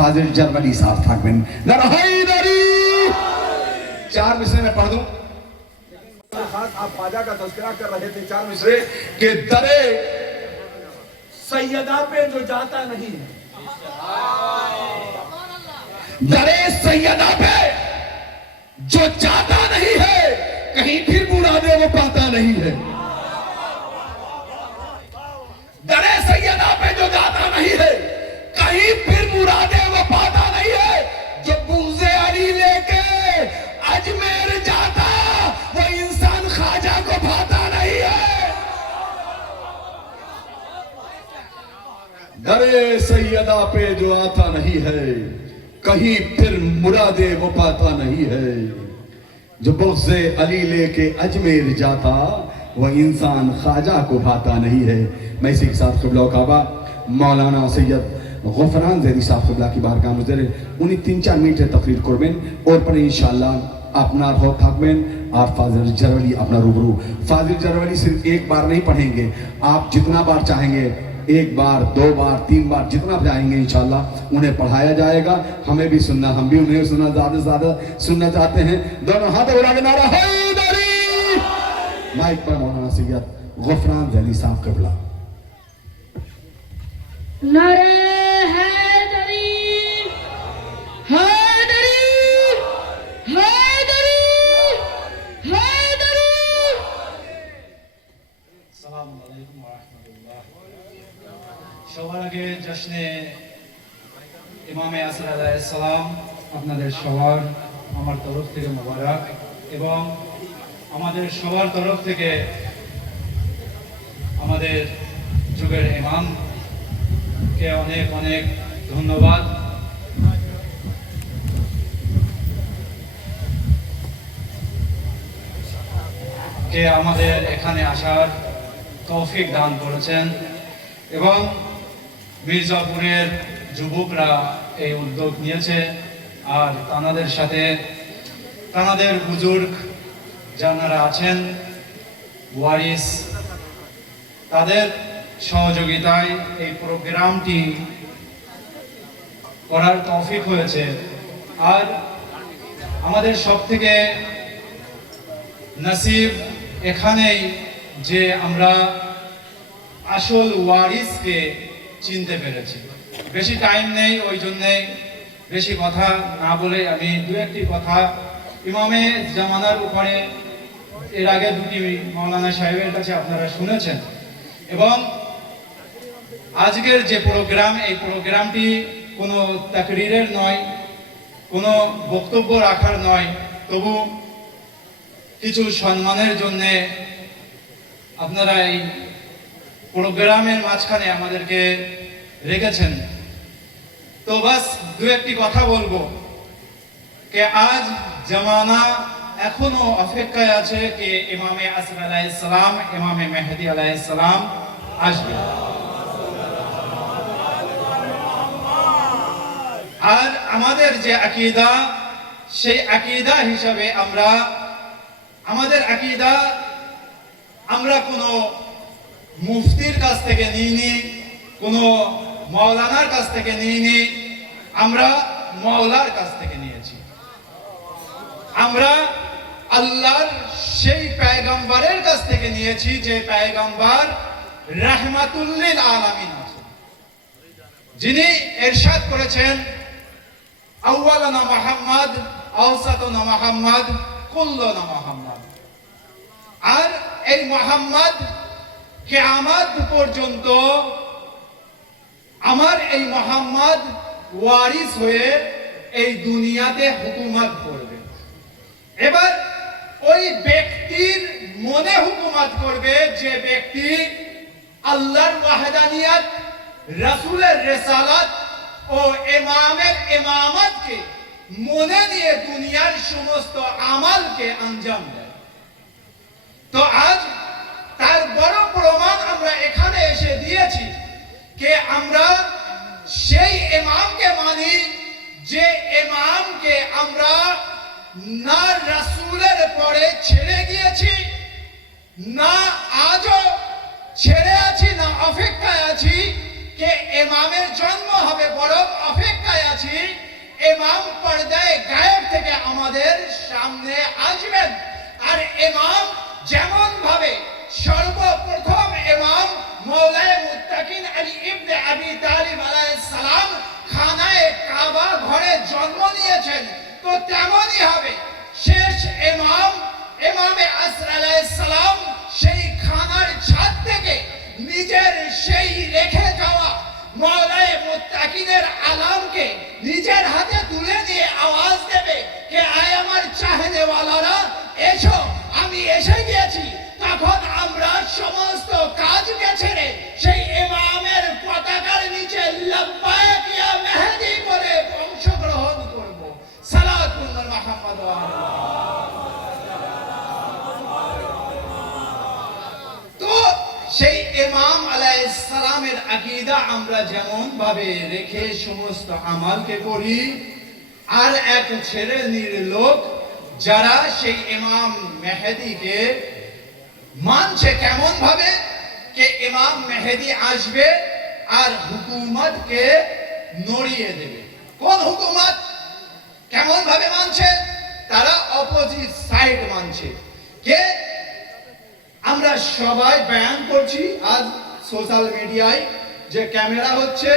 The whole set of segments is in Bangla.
फाजिल जरवली साहब থাকবেন। हैदरी 4 मिसरे में पढ़ दूं। आप ख्वाजा का तज़किरा कर रहे थे 4 मिसरे कि दरे सैयदा पे जो जाता नहीं है, दरे सैयदा पे जो जाता नहीं है, कहीं फिर मुरादे वो पाता नहीं है। दरे सैयदा पे जो जाता नहीं है, कहीं फिर मुरादे वो पाता नहीं है। जो बुग़्ज़े अली लेके अजमेर जाता, वो इंसान ख्वाजा को भाता नहीं है। दरे सैयदा पे जो आता नहीं है, कहीं फिर मुरादे वो पाता नहीं है। जो बुग़्ज़े अली लेके अजमेर जाता, वह इंसान ख्वाजा को भाता नहीं है। मैं इसी के साथ क़िबला काबा मौलाना सैयद गफरान ज़ैदी साहब क़िबला की बारगाह में उन्हीं 3-4 मिनट तकरीर करবেন और पर इंशाअल्लाह আপনার हो থাকবেন। और फाजिल जरवली अपना रूबरू। फाजिल जरवली सिर्फ एक बार नहीं पढ़ेंगे, आप जितना बार चाहेंगे, 1 बार 2 बार 3 बार जितना चाहेंगे इंशाअल्लाह उन्हें पढ़ाया जाएगा। हमें भी सुनना, हम भी उन्हें सुनना ज़्यादा से ज़्यादा सुनना चाहते हैं। दोनों हाथ उठा के नारा हैदरी। माइक पर मौलाना सैयद गफरान ज़ैदी साहब क़िबला। नारे हैदरी हैदरी हैदरी हैदरी। আসসালামু আলাইকুম ওয়া রাহমাতুল্লাহ। সবার আগে জশ্নে ইমামে আসর আলাইহিস সালাম আপনাদের সবার আমার তরফ থেকে মোবারক, এবং আমাদের সবার তরফ থেকে আমাদের যুগের ইমাম কে অনেক অনেক ধন্যবাদ। কে আমাদের এখানে আসার তৌফিক দান করেছেন, এবং মির্জাপুরের যুবকরা এই উদ্যোগ নিয়েছে। আর তাদের সাথে তাদের বুজুর্গ যারা আছেন ওয়ারিস, তাদের সহযোগিতায় এই প্রোগ্রামটি করার তৌফিক হয়েছে। আর আমাদের সবথেকে নসিব এখানেই যে আমরা আসল ওয়ারিসকে চিনতে পেরেছি। বেশি টাইম নেই, ওই জন্যে বেশি কথা না বলে আমি 2-1টি কথা ইমামে জামানার উপরে এর আগে 2টি মাওলানা সাহেবের কাছে আপনারা শুনেছেন। এবং আজকের যে প্রোগ্রাম, এই প্রোগ্রামটি কোনো তাকরীরের নয়, কোনো বক্তব্য রাখার নয়, তবু কিছু সম্মানের জন্য আপনারা এই প্রোগ্রামের মাঝখানে আমাদেরকে রেখেছেন। তো বাস 2-1টি কথা বলবো যে আজ জামানা এখনো অপেক্ষায় আছে যে ইমামে আসর আলাইহিস সালাম, ইমামে মেহেদী আলাইহিস সালাম আসবে। আর আমাদের যে আকীদা, সেই আকীদা হিসাবে আমাদের আকীদা আমরা কোনো মুফতির কাছ থেকে নিইনি, কোনো মাওলানার কাছ থেকে নিইনি, আমরা মাওলার কাছ থেকে নিয়েছি। আমরা আল্লাহর সেই পয়গম্বরের কাছ থেকে নিয়েছি যে পয়গম্বর রাহমাতুল লিল আলামিন আছেন, যিনি ইরশাদ করেছেন আউয়ালানা মুহাম্মদ আওসাতুনা মুহাম্মদ কুল্লুনা মুহাম্মদ। আর এই মুহাম্মদ কিয়ামত পর্যন্ত আমার এই মুহাম্মদ ওয়ারিস হয়ে এই দুনিয়াতে হুকুমত করবে। এবার ওই ব্যক্তির মনে হুকুমত করবে যে ব্যক্তি আল্লাহর ওয়াহদানিয়ত, রাসূলের রিসালাত ও ইমামের ইমামতকে মনে নিয়ে দুনিয়ার সমস্ত আমলকে আঞ্জাম দেয়। তো আজ তার বড় প্রমাণ আমরা এখানে এসে দিয়েছি যে আমরা সেই ইমামকে মানি যে ইমামকে আমরা না রাসূলের পরে ছেড়ে গিয়েছি, না আজও ছেড়ে আছি, না অপেক্ষায় আছি যে ইমামের জন্ম হবে, বরং অপেক্ষায় আছি ইমাম পর্দায় গায়েব থেকে আমাদের সামনে আসবেন। আর ইমাম যেমন ভাবে সর্বপ্রথম ইমাম মৌলায়ে মুত্তাকিন আলী ইবনে আবি তালিব আলাইহিস সালাম খানায়ে কাবা ঘরে জন্ম নিয়েছেন, তো তেমনই হবে শেষ ইমাম ইমামে আসর আলাইহিস সালাম সেই খানার ছাদ থেকে নিজের সেই রেখে যাওয়া মৌলায়ে মুত্তাকিনের আলামকে নিজের হাতে তুলে নিয়ে আওয়াজ দেবে কে আয় আমার চাহনেওয়ালারা এসো, আমি এসে গিয়েছি। তখন আমরা সমস্ত কাজকে ছেড়ে সেই ইমামের পতাকার নিচে লব্বাইক ইয়া মেহদি বলে অংশগ্রহণ করব। সালাতুন মুহাম্মাদ ওয়া তো সেই ইমাম আলাইহিস সালামের আকীদা আমরা যেমন ভাবে রেখে সমস্ত আমালকে করি, আর এক শ্রেণীর লোক যারা সেই ইমাম মেহেদিকে মানছে কেমন ভাবে কে ইমাম মেহেদি আসবে আর হুকুমতকে নড়িয়ে দেবে। কোন হুকুমত কেমন ভাবে মানছে? তারা অপোজিট সাইড মানছে। কে আমরা সবাই বয়ান করছি আজ সোশ্যাল মিডিয়ায় যে ক্যামেরা হচ্ছে,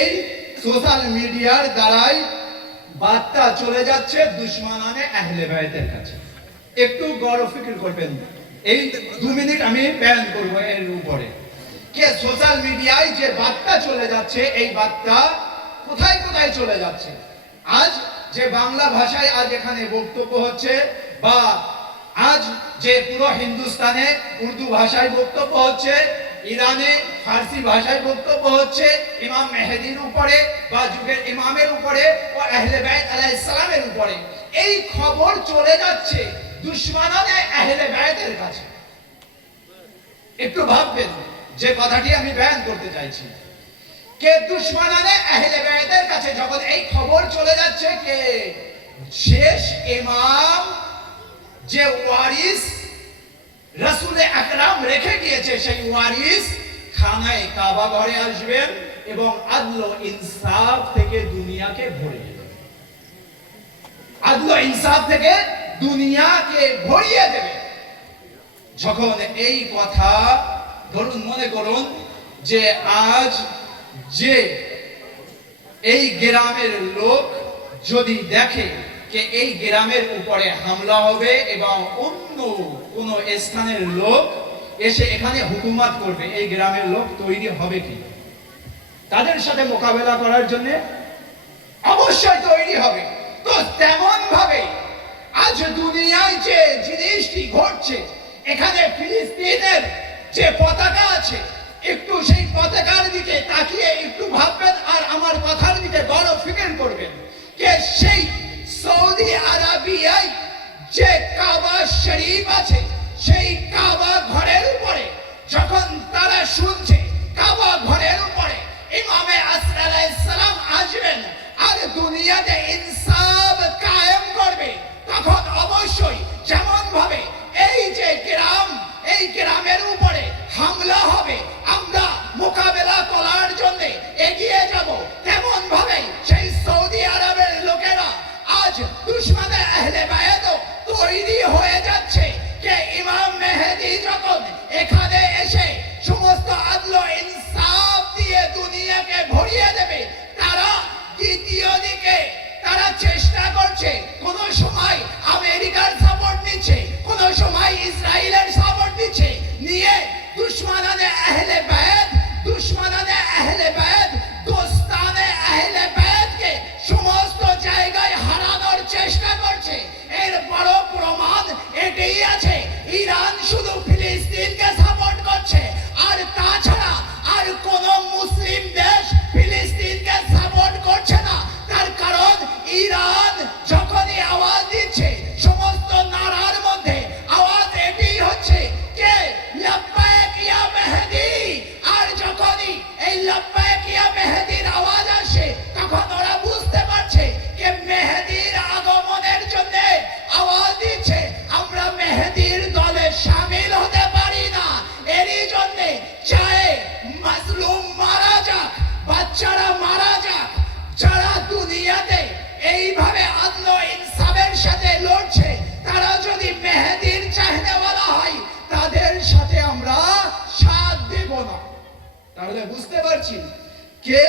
এই সোশ্যাল মিডিয়ার দ্বারাই বার্তা চলে যাচ্ছে দুশমনানে আহলে বাইতের কাছে। একটু গৌর ফিকির করবেন, এই 2 মিনিট আমি বয়ান করব এর উপরে। কে সোশ্যাল মিডিয়ায় যে বার্তা চলে যাচ্ছে, এই বার্তা কোথায় কোথায় চলে যাচ্ছে? আজ যে বাংলা ভাষায় আজ এখানে বক্তব্য হচ্ছে, বা আজ যে পুরো হিন্দুস্তানে উর্দু ভাষায় বক্তব্য হচ্ছে, ইরানে ফার্সি ভাষায় বক্তব্য হচ্ছে ইমাম মেহেদির উপরে বা যুগের ইমামের উপরে ও আহলে বাইত আলাইহিস সালামের উপরে, এই খবর চলে যাচ্ছে দুশমনানে আহলে বাইতের কাছে। একটু ভাববেন যে কথাটি আমি বয়ান করতে চাইছি, কে দুশমনানে আহলে বাইতের কাছে যখন এই খবর চলে যাচ্ছে কে শেষ ইমাম যে ওয়ারিস রাসূলে আকরাম রেখে গিয়েছে, সেই ওয়ারিস খানায়ে কাবা ঘরে আসবেন এবং আদল ও ইনসাফ থেকে দুনিয়াকে ভরিয়ে দেবেন। আদল ও ইনসাফ থেকে দুনিয়াকে ভরিয়ে দেবে। যখন এই কথা ধরুন মনে করুন যে আজ যে এই গ্রামের লোক যদি দেখে যে এই গ্রামের উপরে হামলা হবে এবং অন্য কোন স্থানের লোক এসে এখানে হুকুমত করবে, এই গ্রামের লোক তৈরি হবে কি? তাদের সাথে মোকাবেলা করার জন্য অবশ্যই তৈরি হবে। তো তেমন ভাবে আজ দুনিয়ায় যে জিনিসটি ঘটছে, এখানে ফিলিস্তিনের যে পতাকা আছে, একটু সেই পতাকার দিকে তাকিয়ে একটু ভাববেন আর আমার কথার দিকে বড় ফিকির করবেন যে সেই সৌদি আরবিয়ায় যে কাবা শরীফ আছে, সেই কাবা ঘরের উপরে যখন তারা শুনছে কাবা ঘরের উপরে ইমামে আসর আলাইহিস সালাম আসবেন আর দুনিয়াতে ইনসাফ কায়েম করবে, তখন অবশ্যই যেমন ভাবে এই যে গ্রাম, এই গ্রামের উপরে হামলা হবে, আমরা মোকাবেলা করার জন্য এগিয়ে যাব, তেমন ভাবে সেই সৌদি আরবের লোকেরা আজ দুশমনে আহলে বাইত তৈরি হয়ে যাচ্ছে যে ইমাম মেহেদি যখন এখানে এসে সমস্ত আদল ও ইনসাফ দিয়ে দুনিয়াকে ভরিয়ে দেবে, তারা দ্বিতীয় দিকে তারা চেষ্টা করছে, কোন সময় আমেরিকার সাপোর্ট নিচ্ছে, কোন সময় ইসরায়েলের সাপোর্ট দিচ্ছে, নিয়ে দুশমনানে আহলে বাইত, দুশমনানে আহলে বাইত, দোস্তানে আহলে বাইতকে সমস্ত জায়গায় হারানোর চেষ্টা করছে। এর বড় প্রমাণ এটাই আছে, ইরান শুধু ফিলিস্তিনকে সাপোর্ট করছে, আর তাছাড়া আর কোন মুসলিম দেশ ফিলিস্তিনকে সাপোর্ট করছে না। তার কারণ ইরান যখনই আওয়াজ দিচ্ছে, সমস্ত নারার মধ্যে আওয়াজ এটাই হচ্ছে কে লব্বাইক ইয়া মেহেদি, আর যখনই এই লব্বাইক ইয়া মেহেদির আওয়াজ আসে, তখন ওরা বুঝতে পারছে যে মেহেদির আগমনের জন্য আওয়াজ দিচ্ছে, আমরা মেহেদির দলের সাথে এইভাবে আদল ও ইনসাফের সাথে লড়ছে, তারা যদি মেহেদির চাহনেওয়ালা হয়, তাদের সাথে আমরা সাথ দেব না। তাহলে বুঝতে পারছি কে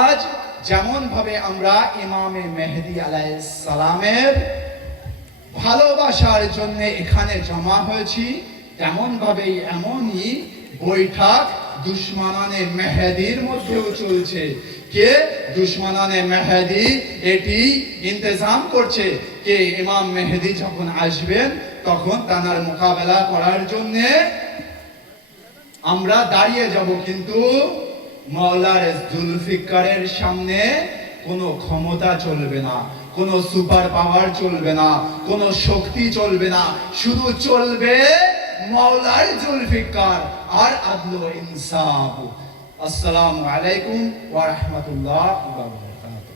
আজ যেমন ভাবে আমরা ইমামে মেহেদী আলাইহিস সালামের ভালোবাসার জন্য এখানে জমা হয়েছি, তেমন ভাবেই এমনই বৈঠক দুশমনানে মেহেদির মধ্যেও চলছে। কে দুশমনানে মেহেদি এটি ইন্তজাম করছে কে ইমাম মেহেদি যখন আসবেন তখন তার মোকাবেলা করার জন্য আমরা দাঁড়িয়ে যাব, কিন্তু মাওলার জুলফিকারের সামনে কোনো ক্ষমতা চলবে না, কোনো সুপার পাওয়ার চলবে না, কোনো শক্তি চলবে না, শুধু চলবে মাওলার জুলফিকার আর আদল ও ইনসাফ। আসসালামু আলাইকুম ওয়া রাহমাতুল্লাহি ওয়া বারাকাতুহু।